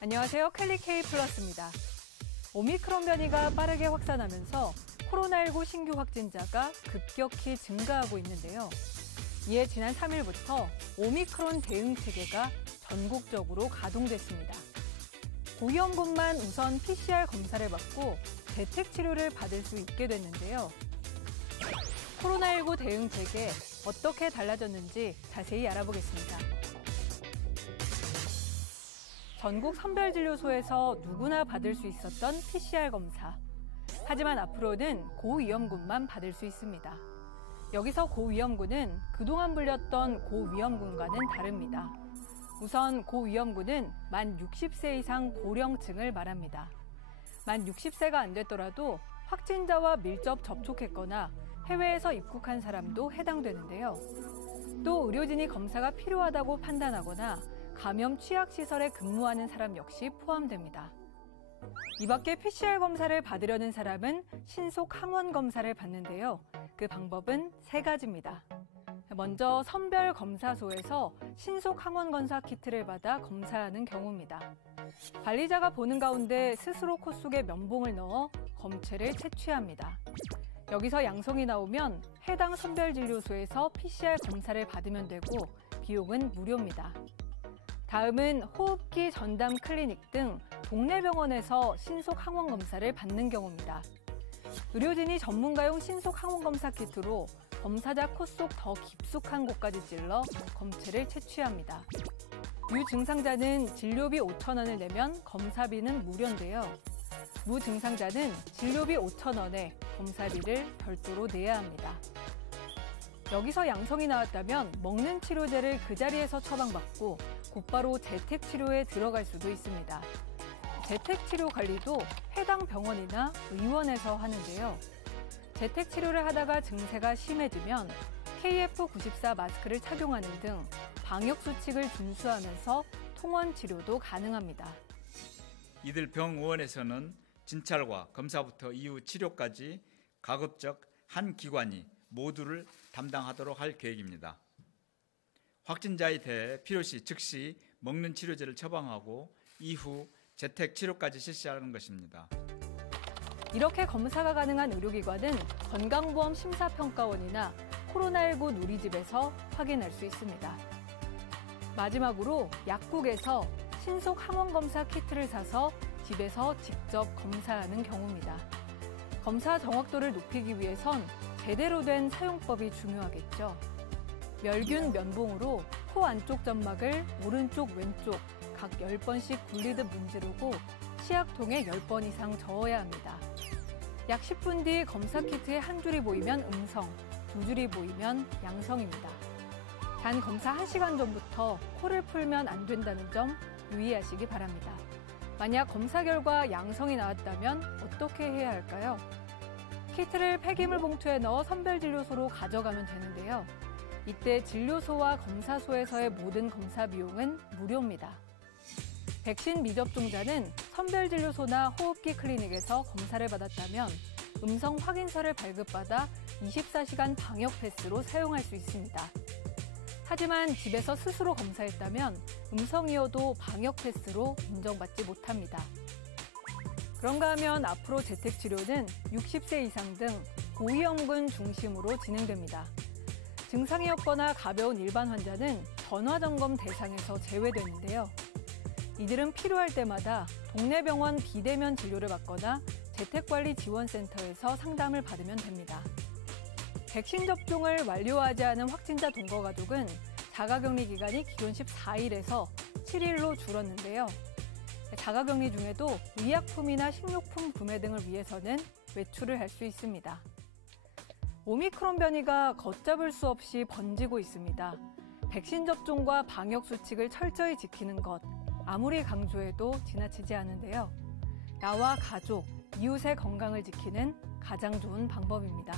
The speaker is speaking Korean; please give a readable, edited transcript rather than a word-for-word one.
안녕하세요. 캘리 K 플러스입니다. 오미크론 변이가 빠르게 확산하면서 코로나19 신규 확진자가 급격히 증가하고 있는데요. 이에 지난 3일부터 오미크론 대응 체계가 전국적으로 가동됐습니다. 고위험군만 우선 PCR 검사를 받고 재택 치료를 받을 수 있게 됐는데요. 코로나19 대응 체계 어떻게 달라졌는지 자세히 알아보겠습니다. 전국 선별진료소에서 누구나 받을 수 있었던 PCR 검사. 하지만 앞으로는 고위험군만 받을 수 있습니다. 여기서 고위험군은 그동안 불렸던 고위험군과는 다릅니다. 우선 고위험군은 만 60세 이상 고령층을 말합니다. 만 60세가 안 됐더라도 확진자와 밀접 접촉했거나 해외에서 입국한 사람도 해당되는데요. 또 의료진이 검사가 필요하다고 판단하거나 감염 취약시설에 근무하는 사람 역시 포함됩니다. 이 밖에 PCR 검사를 받으려는 사람은 신속 항원 검사를 받는데요. 그 방법은 3가지입니다. 먼저 선별검사소에서 신속 항원 검사 키트를 받아 검사하는 경우입니다. 관리자가 보는 가운데 스스로 코 속에 면봉을 넣어 검체를 채취합니다. 여기서 양성이 나오면 해당 선별진료소에서 PCR 검사를 받으면 되고 비용은 무료입니다. 다음은 호흡기 전담 클리닉 등 동네 병원에서 신속 항원 검사를 받는 경우입니다. 의료진이 전문가용 신속 항원 검사 키트로 검사자 코 속 더 깊숙한 곳까지 찔러 검체를 채취합니다. 유증상자는 진료비 5,000원을 내면 검사비는 무료인데요. 무증상자는 진료비 5,000원에 검사비를 별도로 내야 합니다. 여기서 양성이 나왔다면 먹는 치료제를 그 자리에서 처방받고 곧바로 재택치료에 들어갈 수도 있습니다. 재택치료 관리도 해당 병원이나 의원에서 하는데요. 재택치료를 하다가 증세가 심해지면 KF94 마스크를 착용하는 등 방역수칙을 준수하면서 통원치료도 가능합니다. 이들 병원에서는 진찰과 검사부터 이후 치료까지 가급적 한 기관이 모두를 담당하도록 할 계획입니다. 확진자에 대해 필요시 즉시 먹는 치료제를 처방하고 이후 재택 치료까지 실시하는 것입니다. 이렇게 검사가 가능한 의료기관은 건강보험 심사평가원이나 코로나19 누리집에서 확인할 수 있습니다. 마지막으로 약국에서 신속 항원검사 키트를 사서 집에서 직접 검사하는 경우입니다. 검사 정확도를 높이기 위해선 제대로 된 사용법이 중요하겠죠. 멸균 면봉으로 코 안쪽 점막을 오른쪽 왼쪽 각 10번씩 굴리듯 문지르고 치약통에 10번 이상 저어야 합니다. 약 10분 뒤 검사 키트에 한 줄이 보이면 음성, 2줄이 보이면 양성입니다. 단 검사 1시간 전부터 코를 풀면 안 된다는 점 유의하시기 바랍니다. 만약 검사 결과 양성이 나왔다면 어떻게 해야 할까요? 키트를 폐기물 봉투에 넣어 선별진료소로 가져가면 되는데요. 이때 진료소와 검사소에서의 모든 검사 비용은 무료입니다. 백신 미접종자는 선별진료소나 호흡기 클리닉에서 검사를 받았다면 음성 확인서를 발급받아 24시간 방역 패스로 사용할 수 있습니다. 하지만 집에서 스스로 검사했다면 음성이어도 방역 패스로 인정받지 못합니다. 그런가 하면 앞으로 재택치료는 60세 이상 등 고위험군 중심으로 진행됩니다. 증상이 없거나 가벼운 일반 환자는 전화점검 대상에서 제외되는데요. 이들은 필요할 때마다 동네 병원 비대면 진료를 받거나 재택관리지원센터에서 상담을 받으면 됩니다. 백신 접종을 완료하지 않은 확진자 동거 가족은 자가격리 기간이 기존 14일에서 7일로 줄었는데요. 자가격리 중에도 의약품이나 식료품 구매 등을 위해서는 외출을 할 수 있습니다. 오미크론 변이가 걷잡을 수 없이 번지고 있습니다. 백신 접종과 방역 수칙을 철저히 지키는 것, 아무리 강조해도 지나치지 않은데요. 나와 가족, 이웃의 건강을 지키는 가장 좋은 방법입니다.